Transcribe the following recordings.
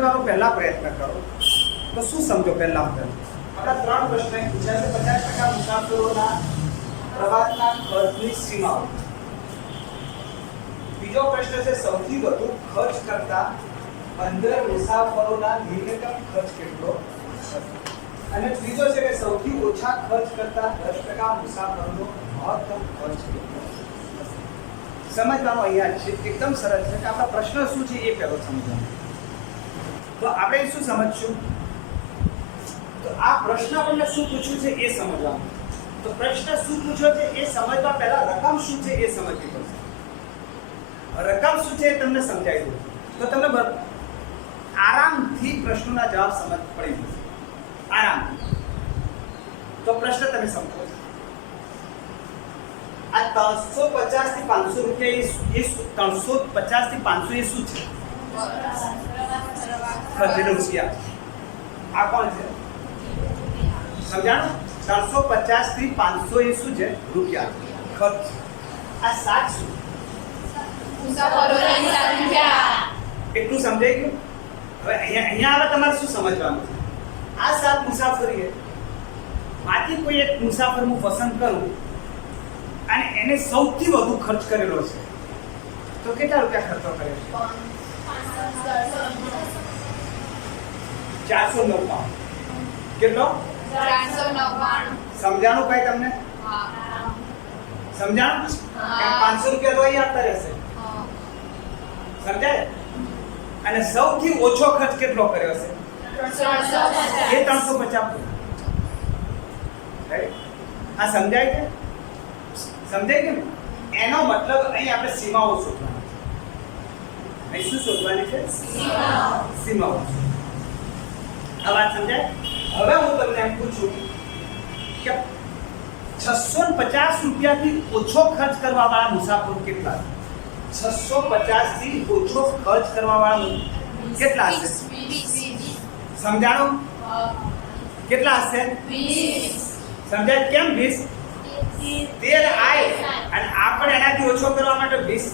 સમજવાનો પહેલા પ્રયત્ન કરો તો શું સમજો પહેલા આપણા ત્રણ પ્રશ્ન પૂછ્યા છે 50% મુસાફરોના પ્રવાસના ખર્ચની સીમાઓ. બીજો પ્રશ્ન છે સૌથી વધુ ખર્ચ કરતા 15 મુસાફરોના ન્યૂનતમ ખર્ચ કેટલો હશે. અને ત્રીજો છે કે સૌથી ઓછા ખર્ચ કરતા 10% મુસાફરોનો મહત્તમ ખર્ચ કેટલો હશે. સમજવાનું અહીંયા છે એકદમ સરળ છે કે આપણા પ્રશ્ન શું છે એ પહેલો સમજવાનું. તો આપણે શું સમજશું તો આ પ્રશ્ન આપણને શું પૂછ્યું છે એ સમજવાનું. તો પ્રશ્ન શું પૂછ્યો છે એ સમજવા પહેલા રકમ શું છે એ સમજવી પડશે. રકમ શું છે એ તમને સમજાવી દઉં તો તમને આરામથી પ્રશ્નોના જવાબ સમજ પડી જશે. આરામથી. તો પ્રશ્ન તમે સમજો. આ 350 થી 500 રૂપિયા એ 350 થી 500 એ શું છે? ખર્ચનો રૂપિયા. આ કોણ છે? સમજાણું? 350 થી 500 એ શું છે? રૂપિયા ખર્ચ. આ 7 શું? મુસાફરોની સંખ્યા. એટલું સમજાઈ ગયું? હવે અહીંયા હવે તમારે શું સમજવાનું છે? આ 7 મુસાફરી છે. માંથી કોઈ એક મુસાફર હું પસંદ કરું અને એને સૌથી વધુ ખર્ચ કરેલો છે તો કેટલા રૂપિયા ખર્ચો કર્યો છે? 499. કેટલો? 499. સમજાણું કઈ તમને? સમજાણું? 500 રૂપિયા તો અહીં આપતા રહેશે. સમજાય? અને સૌથી ઓછો ખર્ચ કેટલો કર્યો છે? 350. એ 350. રાઈટ? આ સમજાય છે? સમજાય કે એનો મતલબ અહીં આપણે સીમાઓ શોધવાની છે. અહીં શું શોધવાની છે? સીમાઓ. આ વાત સમજાય? હવે હું તમને એમ પૂછું કે 650 રૂપિયાથી ઓછો ખર્ચ કરવા વાળા મુસાફરો કેટલા છે? 650 થી ઓછો ખર્ચ કરવા વાળા કેટલા હશે? સમજાણું? કેટલા હશે? 20. સમજાય કેમ 20? 13 આય અને આપણે એનાથી ઓછો કરવા માટે 20.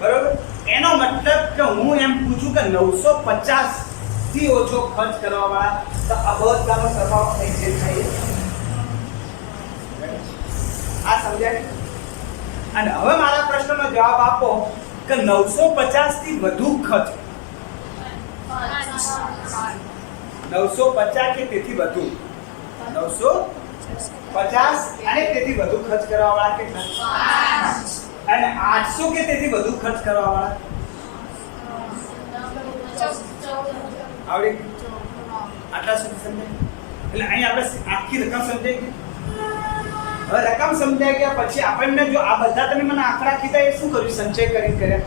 બરોબર? એનો મતલબ કે હું એમ પૂછું કે 950 થી ઓછો ખર્ચ કરવા વાળા તો આ બધાનો સરવાળો થઈ જાય. આ સમજાય? અને હવે મારા પ્રશ્નનો જવાબ આપો કે 950 થી વધુ ખર્ચ 950 કે તેથી વધુ 950 અને તેથી વધુ ખર્ચ કરવા વાળા કેટલા? 5. અને 800 કે તેથી વધુ ખર્ચ કરવા વાળા આવડે? આટલા સુધી સમજાય? એટલે અહીં આપણે આખી રકમ સમજાઈ ગઈ. હવે રકમ સમજાઈ ગયા પછી આપણને જો આ બધા તમે મને આંકડા કીધા એ શું કર્યું? સંચય કરીને કર્યા.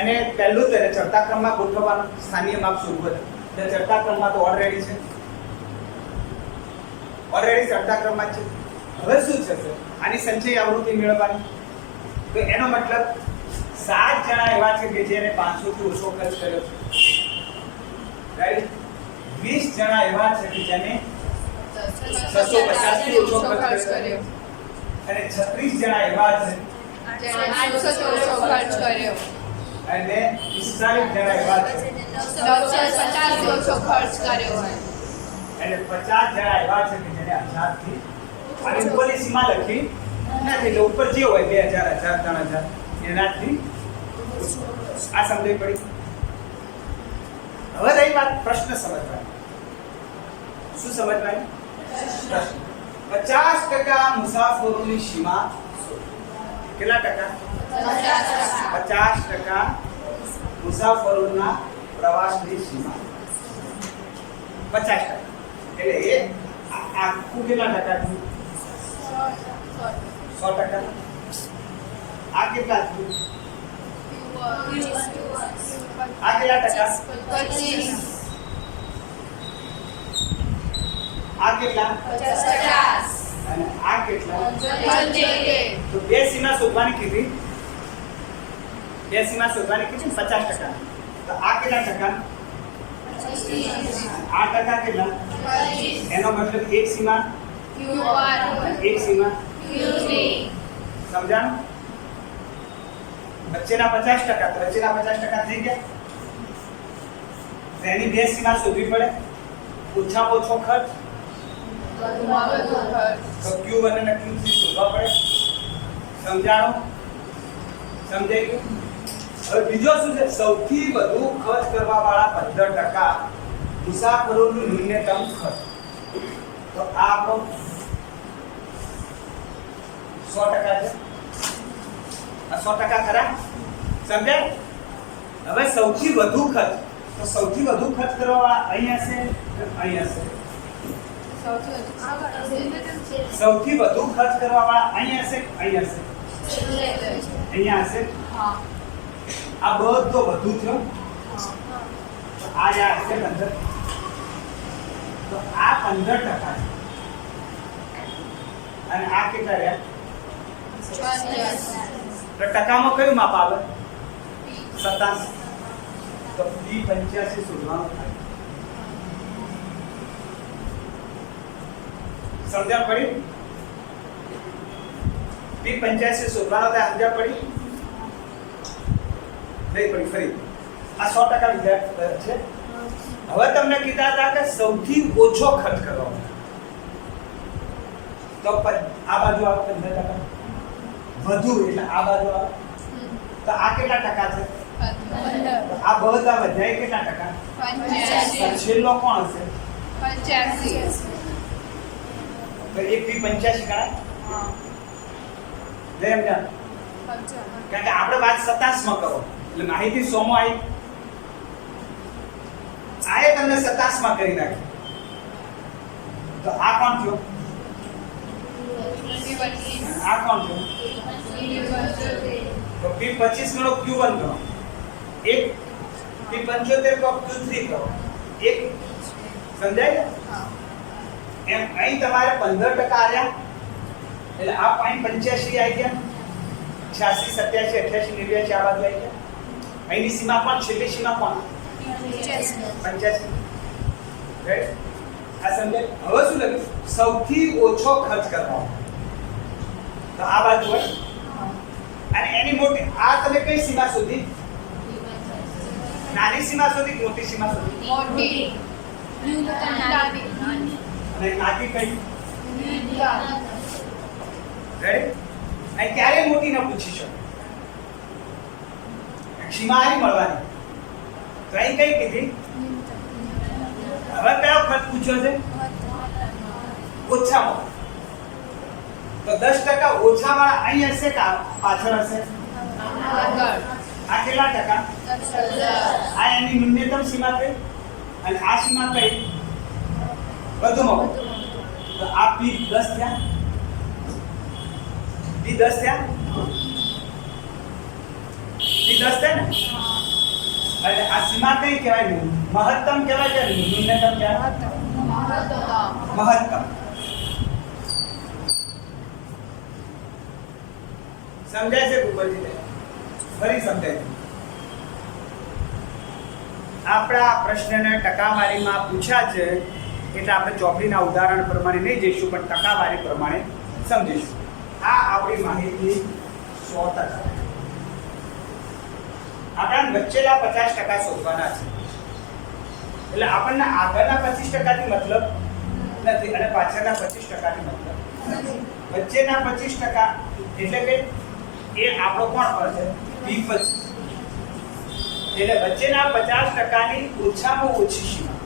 અને પહેલું તો ચડતા ક્રમમાં ગોઠવવાનું સ્થાનીય માપ શોધવું હતું. ચડતા ક્રમમાં તો ઓલરેડી છે. ઓલરેડી ચડતા ક્રમમાં છે. હવે શું થશે? આની સંચય આવૃત્તિ મેળવવાની. તો એનો મતલબ 7 જણા એવા છે કે જેને 500 થી ઓછો ખર્ચ કર્યો છે. રાઈટ? 20 જણા એવા છે કે જેને 650 થી ઓછો ખર્ચ કર્યો. અને 36 જણા એવા છે જેને 800 થી ઓછો ખર્ચ કર્યો. અને 45 જણા એવા છે 950 થી ઓછો ખર્ચ કર્યો. અને 50 જણા એવા છે કે જેને 1000 થી અને ઉપરની સીમા લખી નથી. એટલે ઉપર જે હોય 2000 1000 3000 એનાથી આ સમજાઈ પડી. હવે રહી વાત પ્રશ્ન સમજવાની. શું સમજવાની? 50% મુસાફરોની સીમા. કેટલા ટકા? 50% મુસાફરોના પ્રવાસની સીમા 50%. એટલે એ આખું કેટલા ટકા થયું? 100%. આ કેટલા થયું? આ કેટલા ટકા? 25. આ કેટલા? 50. અને આ કેટલા? 75. તો બે સીમા શોધવાની કીધી. બે સીમા શોધવાની કીધી 50%. તો આ કેટલા ટકા? 8 ટકા કેટલા? 25. એનો મતલબ એક સીમા Q1 એક સીમા Q3. સમજાણું? વચ્ચેના 50% તો વચ્ચેના 50% થઈ ગયા. એની બે સીમા શોધવી પડે. ઓછામાં ઓછો ખર્ચ તો Q1 અને Q3 શોધવા પડે. સમજાણું? સમજાઈ ગયું? હવે બીજો શું છે? સૌથી વધુ ખર્ચ કરવા વાળા 15% મુસાફરોનું ન્યૂનતમ ખર્ચ. તો આ આપણો 100% છે. આ 100% ખરા? સમજાય? હવે સૌથી વધુ ખર્ચ, તો સૌથી વધુ ખર્ચ કરવા વાળા અહીં હશે કે અહીં હશે? સૌથી વધુ ખર્ચ કરવા વાળા અહીં હશે કે અહીં હશે? અહીંયા હશે. આ બધો વધુ થયો. આ યા હશે 15. તો આ 15% છે. અને આ કેટલા રહ્યા? 84. તો ટકામાં કયું માપ આવે? 87. તો B85 શોધવાનું થાય. સમજણ પડી? B85 શોધવાનો થાય. સમજણ પડી? નહીં પડી. ફરી આ 100% વિદ્યાર્થી છે. હવે તમને કીધા હતા કે સૌથી ઓછો ખર્ચ કરવાનો, તો આ બાજુ આવે 15%. વધુ એટલે આ બાજુ આવે. તો આ કેટલા ટકા છે? 15. આ બધા વધાય કેટલા ટકા? 85. છેલ્લો કોણ હશે? 85. તો એક બી 85 ગણાય? હા. લે એમ જા. 85. કારણ કે આપણે વાત 27 માં કરો એટલે માહિતી 100 માં આવી. આએ તમને 27 માં કરી નાખી. તો આ કોણ થયો? આ કોણ થયો? તો P25 ગણો, Q1 ગણો. એક P75 કો Q3 કરો. એક સમજાય? હા. એમ અહીં તમારે 15% આવ્યા એટલે આ 0.85 આવી ગયા. 86, 87, 88, 89 આ બાજુ આવી ગયા. અહીંની સીમા પણ છેલ્લી સીમા પણ 85. રાઈટ? આ સમજાય? હવે શું લખ્યું? સૌથી ઓછો ખર્ચ કરવાનો. તો આ બાજુ હોય અને એની મોટી. આ તમે કઈ સીમા શોધી? નાની સીમા શોધી કે મોટી સીમા શોધી? મોટી. નાની. અને આથી કઈ? રેડી? અને ક્યારે મોટી ન પૂછી શકો. સીમા આની મળવાની. તો અહીં કઈ કીધી? હવે કયો ખર્ચ પૂછ્યો છે? ઓછામાં. તો 10% ઓછા વાળા અહીં હશે કે પાછળ હશે? આગળ. આ કેટલા ટકા? 10%. આ એની ન્યૂનતમ સીમા કઈ? અને આ સીમા કઈ? વધુમાં. તો આ P10 થયા. P10 થયા. P10 થયા ને? અને આ સીમા કઈ કહેવાય? મહત્તમ કહેવાય કે ન્યૂનતમ કહેવાય? મહત્તમ. સમજાય છે ગુરુજી? ફરી સમજાય. આપણા પ્રશ્નને ટકાવારીમાં પૂછ્યા છે એટલે આપણે ચોપડીના ઉદાહરણ પ્રમાણે નહીં જઈશું પણ ટકાવારી પ્રમાણે સમજીશું. આ આપણી માહિતી 100%. આપણે વચ્ચેના 50% શોધવાના છે. એટલે આપણને આગળના 25% થી મતલબ નથી અને પાછળના 25% થી મતલબ નથી. વચ્ચેના 25% એટલે કે એ આપણો કોણ પર છે? B25. એટલે વચ્ચેના 50% ની ઓછામાં ઓછી સીમા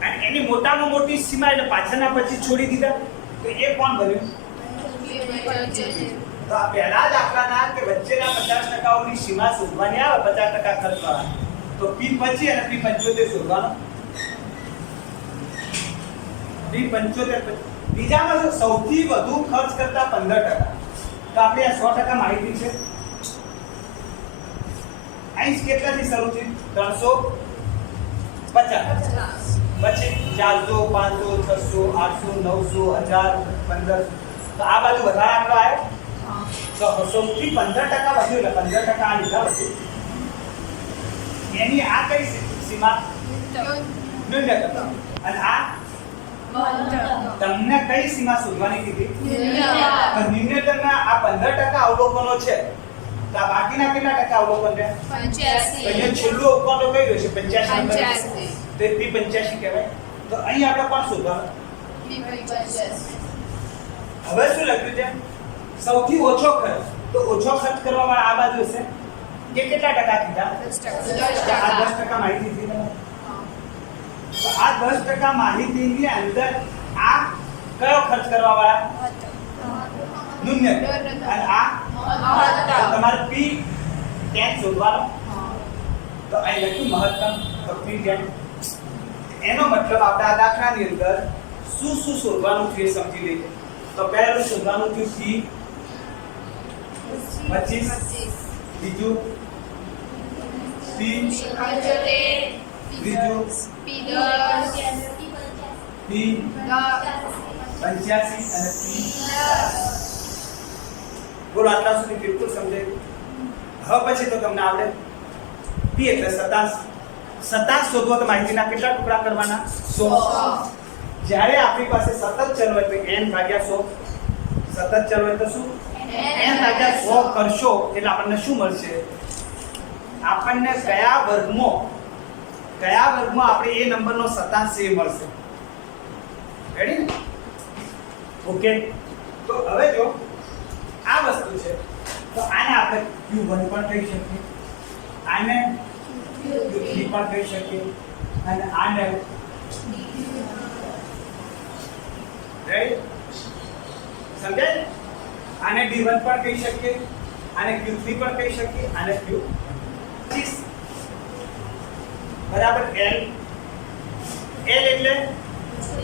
અને એની મોટામાં મોટી સીમા એટલે પાછળના 25 છોડી દીધા તો એ કોણ બન્યું? તો આ પહેલા દાખલાના કે વચ્ચેના 50% ની સીમા શોધવાની આવે 50% ખર્ચ વાળા તો P25 અને P75 શોધવાનો. P75 બીજામાં સૌથી વધુ ખર્ચ કરતા 15%. તો આપણે આ 100% માહિતી છે. અહીં કેટલાથી શરૂ છે? 350. પછી 400, 500, 600, 800, 900, 1000, 1500. તો આ બાજુ વધારે આંકડો આવ્યો. તો સૌથી 15% વધ્યું એટલે 15% આ લીધા વધ્યું. એની આ કઈ સીમા? ન્યૂનતમ. અને આ તમને કઈ સીમા શોધવાની કીધી? ન્યૂનતમના આ 15% અવલોકનો છે તો આ બાકીના કેટલા ટકા અવલોકન રહે? 85. અહીંયા છેલ્લું અવલોકન તો કઈ રહેશે? 85 નંબર. 85. તો એ P85 કહેવાય. તો અહીં આપણે કોણ શોધવાનું? હવે શું લખ્યું છે? સૌથી ઓછો ખર્ચ. તો ઓછો ખર્ચ કરવા વાળા આ બાજુ હશે કે કેટલા ટકા કીધા? 10%. આ 10% માહિતી હતી ને. તો આ 10% માહિતીની અંદર આ કયો ખર્ચ કરવા વાળા? ન્યૂનતમ. અને આ તો તમારે P10 શોધવાનો. તો અહીં લખ્યું મહત્તમ. તો P10. એનો મતલબ આપણે આ દાખલાની અંદર શું શું શોધવાનું છે એ સમજી લઈએ. તો પહેલું શોધવાનું છે P25, બીજું P75, ત્રીજું P85 અને P10. બોલો આટલા સુધી બિલકુલ સમજાય? હવે પછી તો તમને આવડે. P એટલે 27 શોધવો તો માહિતીના કેટલા ટુકડા કરવાના? 100. જ્યારે આપણી પાસે સતત ચલ હોય તો n ભાગ્યા 100. સતત ચલ હોય તો શું? n ભાગ્યા 100 કરશો એટલે આપણને શું મળશે? આપણને કયા વર્ગમાં આપણે એ નંબરનો 27 મળશે. રેડી? ઓકે. તો હવે જો આ વસ્તુ છે તો આને આપણે Q1 પણ કહી શકીએ, આને Q3 પણ કહી શકીએ અને આને રાઈટ સમજાય? આને D1 પણ કહી શકીએ, આને Q3 પણ કહી શકીએ, આને Q25 બરાબર L. L એટલે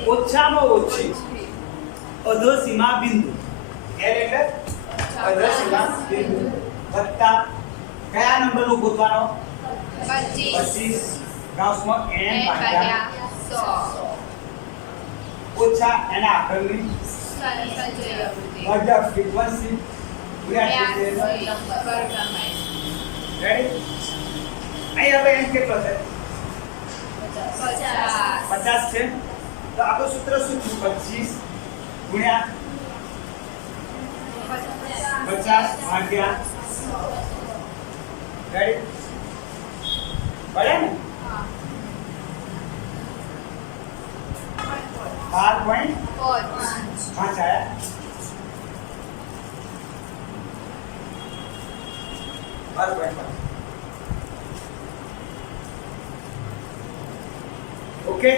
ઓછામાં ઓછી અધોસીમા બિંદુ. L એટલે અધોસીમા બિંદુ વત્તા કયા નંબરનો ગોતવાનો? 25 કૌંસમાં n ભાગ્યા 100 ઓછા એના આગળની ભાગ્યા ફ્રીક્વન્સી ગુણ્યા રેડી? અહીં હવે n કેટલો છે? 50 છે. તો આપણું સૂત્ર શું છે? 25 ગુણ્યા 50 ભાગ્યા 100. રેડી? બરાબર ને? 12.5 આયા. ઓકે.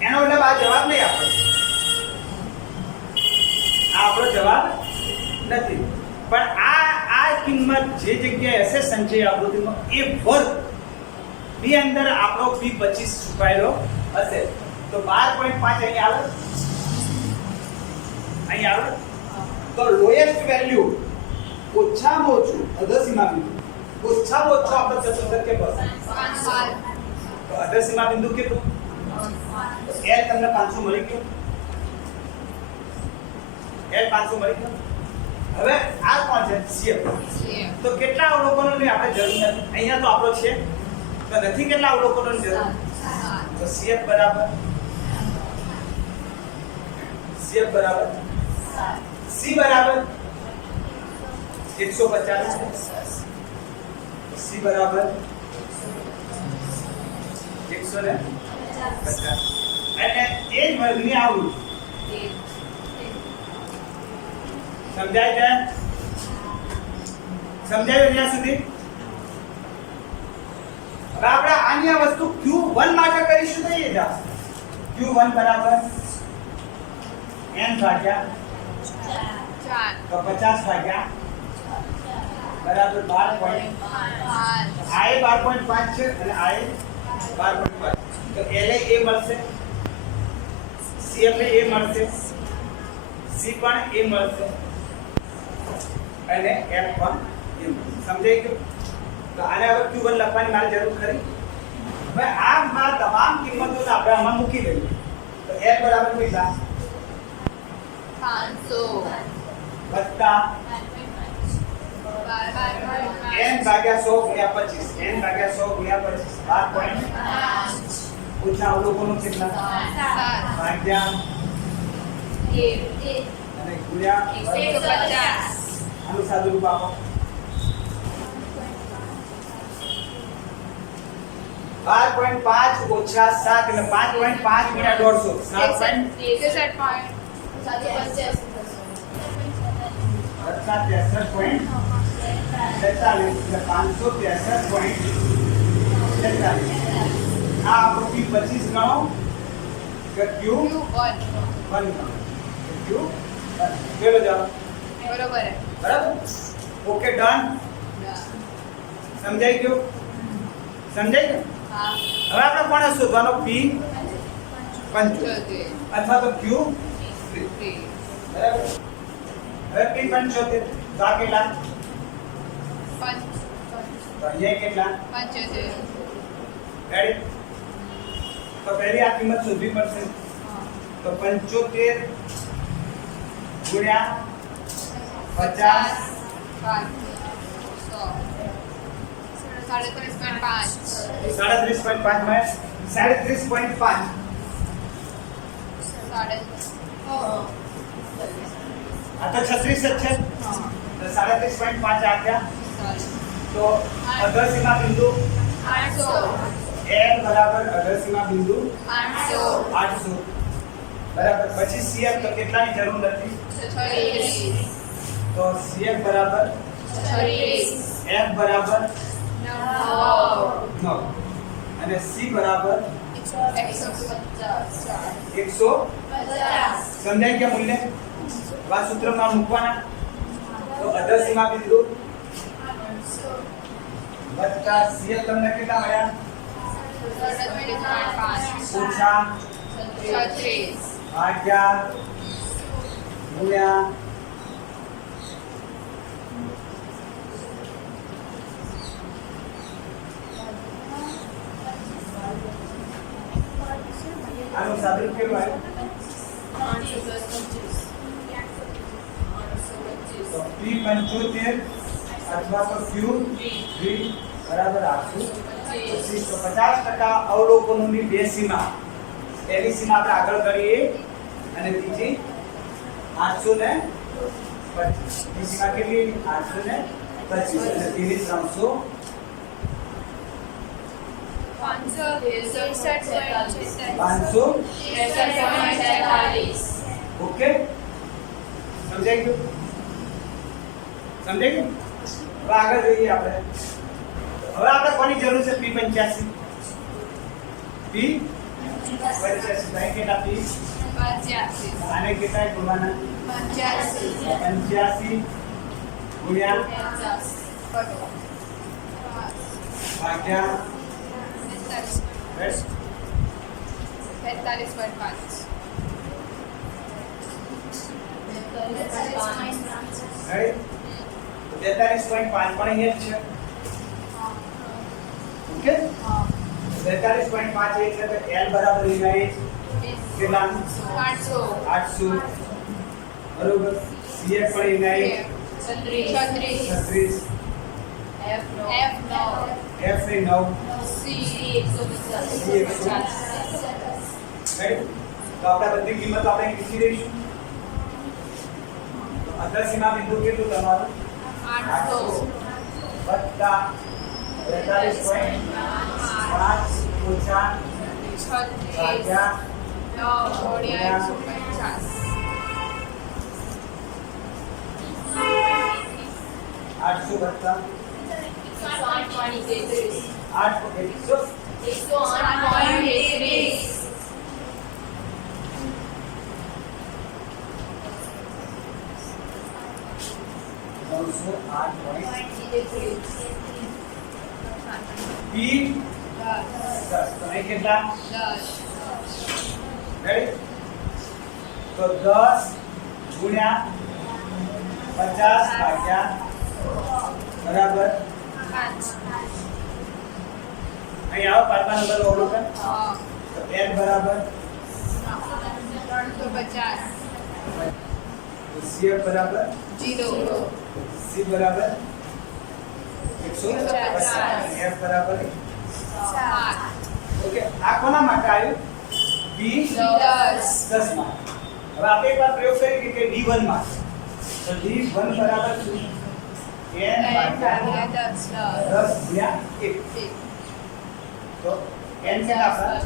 એનો મતલબ આ જવાબ નહીં આપણો. આ આપણો જવાબ નથી. પણ આ કિંમત જે જગ્યાએ હશે સંચય આકૃતિમાં એ વર્ગ ની અંદર આપણો P25 છુપાયેલો હશે. તો 12.5 અહીં આવે. અહીં આવે. તો લોએસ્ટ વેલ્યુ ઓછામાં ઓછું અધોસીમા બિંદુ ઓછામાં ઓછું આપણો ચતુર્થક કે બસ. તો અધોસીમા બિંદુ કેટલું? L તમને 500 મળી ગયું. L 500 મળી ગયું. હવે આ કોણ છે? CF. તો કેટલા અવલોકનોની આપણે જરૂર નથી? અહીંયા તો આપણો છે તો નથી. કેટલા અવલોકનોની જરૂર? તો CF બરાબર C બરાબર 150. C બરાબર 150. અને એ જ વર્ગની આવૃત્તિ. સમજાય છે? સમજાયું ત્યાં સુધી? હવે આપણે આની આ વસ્તુ Q1 માટે કરીશું તો એ જ Q1 બરાબર n ભાગ્યા 4 તો 50 ભાગ્યા બરાબર 12.5. આ 12.5 છે અને આ 12.5. તો L એ મળશે, CF એ મળશે, C પણ એ મળશે અને F પણ એ મળશે. સમજાઈ ગયું? તો આને હવે Q1 લખવાની મારી જરૂર ખરી? હવે આ તમામ કિંમતોને આપણે આમાં મૂકી દઈએ. તો L બરાબર કેટલા? 500 વત્તા n ભાગ્યા 100 ગુણ્યા 25. n ભાગ્યા 100 ગુણ્યા 25 12.5 ઓછા અવલોકનો કેટલા? 7 ભાગ્યા અને ગુણ્યા 150 આનું સાદું રૂપ આપો. 12.5 ઓછા 7 એટલે 5.5 ગુણ્યા 150. 7.43 આ આપણો P 25 ગણો કે Q 1 ગણો. Q 1 કેલો જવાબ બરોબર બરાબર. Okay done. સમજાઈ ગયું? સમજાઈ ગયું? હા હવે આપણે કોને શોધવાનો? P 75 અથવા તો Q 3 બરાબર. હવે P 75 તો આ કેટલા? તો અહીંયા કેટલા? 75 રેડી? તો પહેલી આ કિંમત શોધવી પડશે. તો 75 ગુણ્યા 50 37.5 में 37.5 આ તો 36 જ છે. તો 37.5 આ ગયા. તો અધરસીમા બિંદુ L બરાબર અધરસીમા બિંદુ 800 બરાબર. પછી CF તો કેટલાની જરૂર નથી? તો CF બરાબર F બરાબર 9 અને C બરાબર 150. સમજાય કે મૂલ્ય આ સૂત્રમાં મૂકવાના? તો અધરસીમા બિંદુ વત્તા CF તમને કેટલા મળ્યા? ઓછા 11 ગુણ્યા આનું સાદું કેટલું આવ્યું? તો P 75 અથવા તો Q 3 બરાબર 825. તો 50% અવલોકનોની બે સીમા. પહેલી સીમા આપણે આગળ કરીએ અને બીજી 825. બીજી સીમા કેટલી? 825 અને ત્રીજી 300. 500 ઓકે. સમજાઈ ગયું? સમજાઈ ગયું? હવે આગળ જોઈએ આપણે. હવે આપણે કોની જરૂર છે? P 85. P 85 ભાઈ કેટલા? P 85 આને કેટલા ગુણવાના? 85 ગુણ્યા ભાગ્યા 43.5 પણ અહીંયા જ છે. ઓકે 43.5 એટલે તો L બરાબર ઇનાઈ કેટલા? 800 બરોબર. CF પણ ઇનાઈ 36 F ને 9 C 150. રાઈટ? તો આપણે બધી કિંમતો આપણે લીખી દઈશું. તો અધરસીમા બિંદુ કેટલું તમારું? 800 વત્તા 43.5 ઓછા ભાગ્યા 800 વત્તા 108.33 P 10 તો અહીં કેટલા? રેડી? તો 10 ગુણ્યા 50 ભાગ્યા બરાબર 5. અહીં આવો પાંચમા નંબર અવલોકન. તો L બરાબર 350 CF બરાબર 0 C બરાબર 150 F બરાબર 7. ઓકે આ કોના માટે આવ્યું? B 10 માં. હવે આપણે એક વાર પ્રયોગ કરીએ કે D1 માં. તો D1 બરાબર શું? n ભાગ્યા 10 ગુણ્યા 1 તો n કેટલા હતા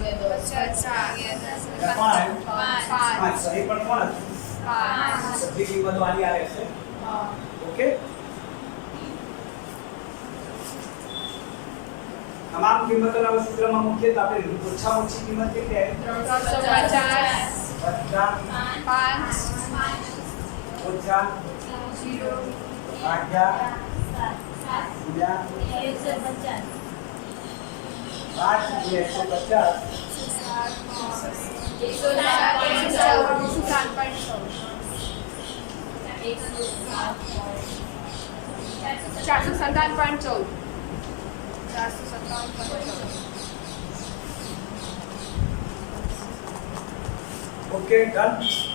5 સહી પણ કોણ હતું બધી કિંમતો આની આવે છે ઓકે તમામ કિંમતોના સૂત્રમાં મૂકીએ તો આપણે ઓછામાં ઓછી કિંમત કેટલી આવી 50 ભાગ્યા ગુણ્યા 457.14 ઓકે ડન